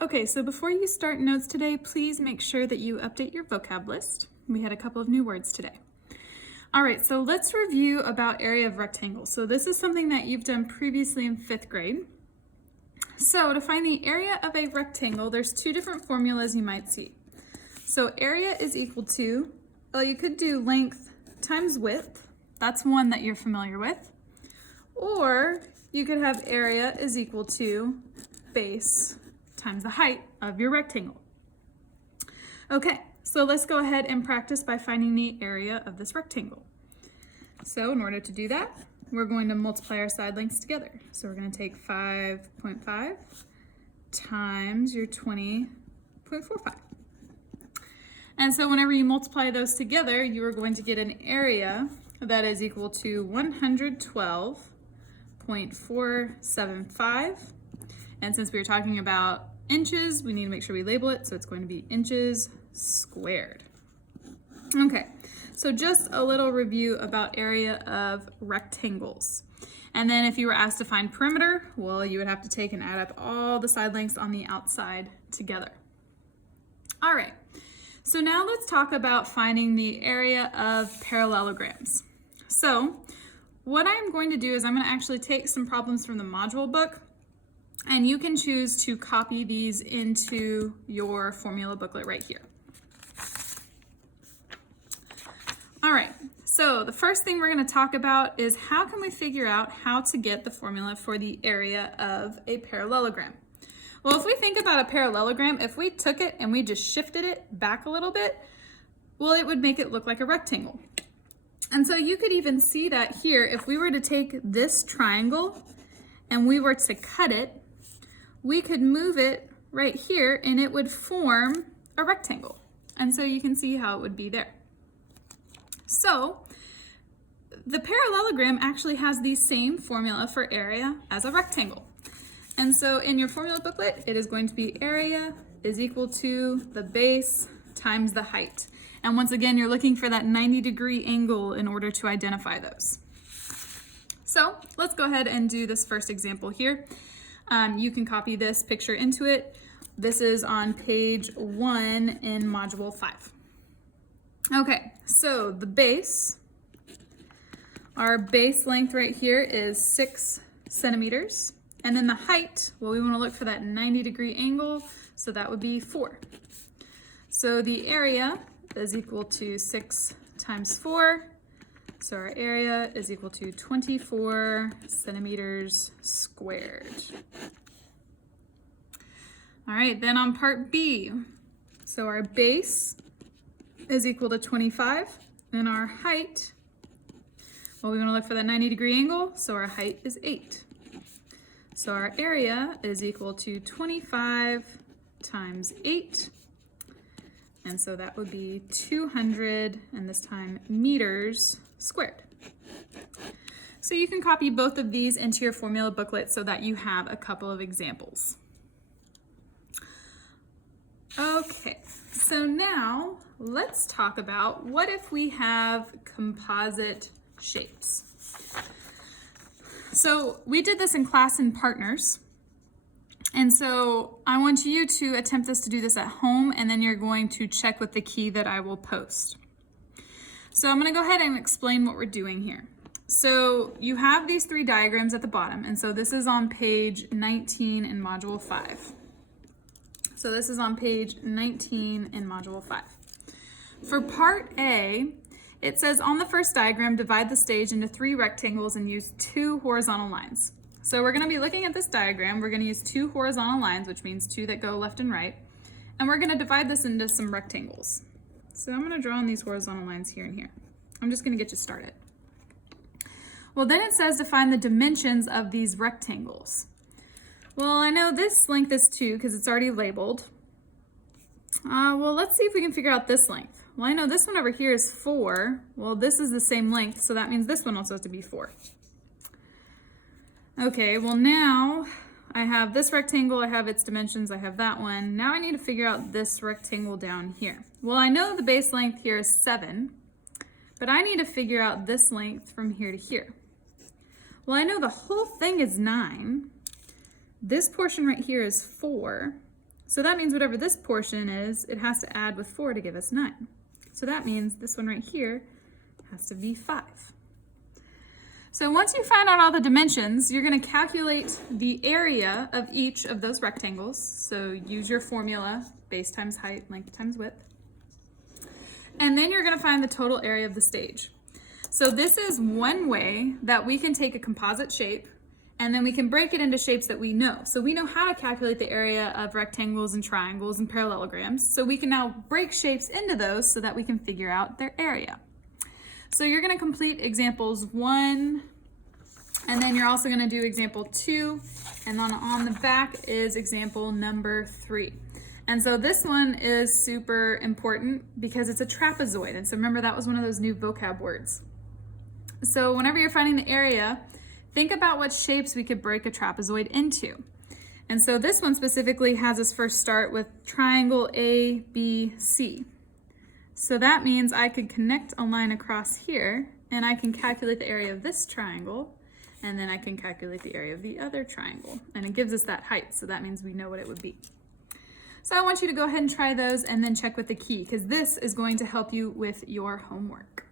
Okay, so before you start notes today, please make sure that you update your vocab list. We had a couple of new words today. All right, so let's review about area of rectangles. So this is something that you've done previously in 5th grade. So to find the area of a rectangle, there's two different formulas you might see. So area is equal to, well, you could do length times width. That's one that you're familiar with. Or you could have area is equal to base times the height of your rectangle. Okay, so let's go ahead and practice by finding the area of this rectangle. So in order to do that, we're going to multiply our side lengths together. So we're going to take 5.5 times your 20.45. And so whenever you multiply those together, you are going to get an area that is equal to 112.475. And since we were talking about inches, we need to make sure we label it, so it's going to be inches squared. Okay, so just a little review about area of rectangles. And then if you were asked to find perimeter, well, you would have to take and add up all the side lengths on the outside together. All right, so now let's talk about finding the area of parallelograms. So what I'm going to do is I'm going to actually take some problems from the module book, and you can choose to copy these into your formula booklet right here. All right, so the first thing we're going to talk about is how can we figure out how to get the formula for the area of a parallelogram. Well, if we think about a parallelogram, if we took it and we just shifted it back a little bit, well, it would make it look like a rectangle. And so you could even see that here. If we were to take this triangle and we were to cut it, we could move it right here and it would form a rectangle. And so you can see how it would be there. So the parallelogram actually has the same formula for area as a rectangle. And so in your formula booklet, it is going to be area is equal to the base times the height. And once again, you're looking for that 90-degree angle in order to identify those. So let's go ahead and do this first example here. You can copy this picture into it. This is on page 1 in module 5. Okay, so the base, our base length right here is 6 centimeters. And then the height, well, we want to look for that 90-degree angle, so that would be 4. So the area is equal to 6 times 4. So our area is equal to 24 centimeters squared. All right, then on part B, so our base is equal to 25, and our height, well, we want to look for that 90-degree angle, so our height is 8. So our area is equal to 25 times 8, and so that would be 200, and this time meters squared. So you can copy both of these into your formula booklet so that you have a couple of examples. Okay, so now let's talk about what if we have composite shapes. So we did this in class in partners. And so I want you to attempt to do this at home, and then you're going to check with the key that I will post. So I'm going to go ahead and explain what we're doing here. So you have these 3 diagrams at the bottom, and so this is on page 19 in module 5. So this is on page 19 in module 5. For part A, it says on the first diagram, divide the stage into 3 rectangles and use 2 horizontal lines. So we're going to be looking at this diagram. We're going to use 2 horizontal lines, which means 2 that go left and right. And we're going to divide this into some rectangles. So I'm going to draw on these horizontal lines here and here. I'm just going to get you started. Well, then it says to find the dimensions of these rectangles. Well, I know this length is 2 because it's already labeled. Well, let's see if we can figure out this length. Well, I know this one over here is 4. Well, this is the same length, so that means this one also has to be 4. Okay, well now I have this rectangle, I have its dimensions, I have that one. Now I need to figure out this rectangle down here. Well, I know the base length here is 7, but I need to figure out this length from here to here. Well, I know the whole thing is 9. This portion right here is 4. So that means whatever this portion is, it has to add with 4 to give us 9. So that means this one right here has to be 5. So once you find out all the dimensions, you're going to calculate the area of each of those rectangles. So use your formula, base times height, length times width. And then you're going to find the total area of the stage. So this is one way that we can take a composite shape and then we can break it into shapes that we know. So we know how to calculate the area of rectangles and triangles and parallelograms. So we can now break shapes into those so that we can figure out their area. So you're going to complete examples 1, and then you're also going to do example 2, and then on the back is example number 3. And so this one is super important because it's a trapezoid. And so remember, that was one of those new vocab words. So whenever you're finding the area, think about what shapes we could break a trapezoid into. And so this one specifically has us first start with triangle ABC. So that means I could connect a line across here, and I can calculate the area of this triangle, and then I can calculate the area of the other triangle. And it gives us that height, so that means we know what it would be. So I want you to go ahead and try those and then check with the key, because this is going to help you with your homework.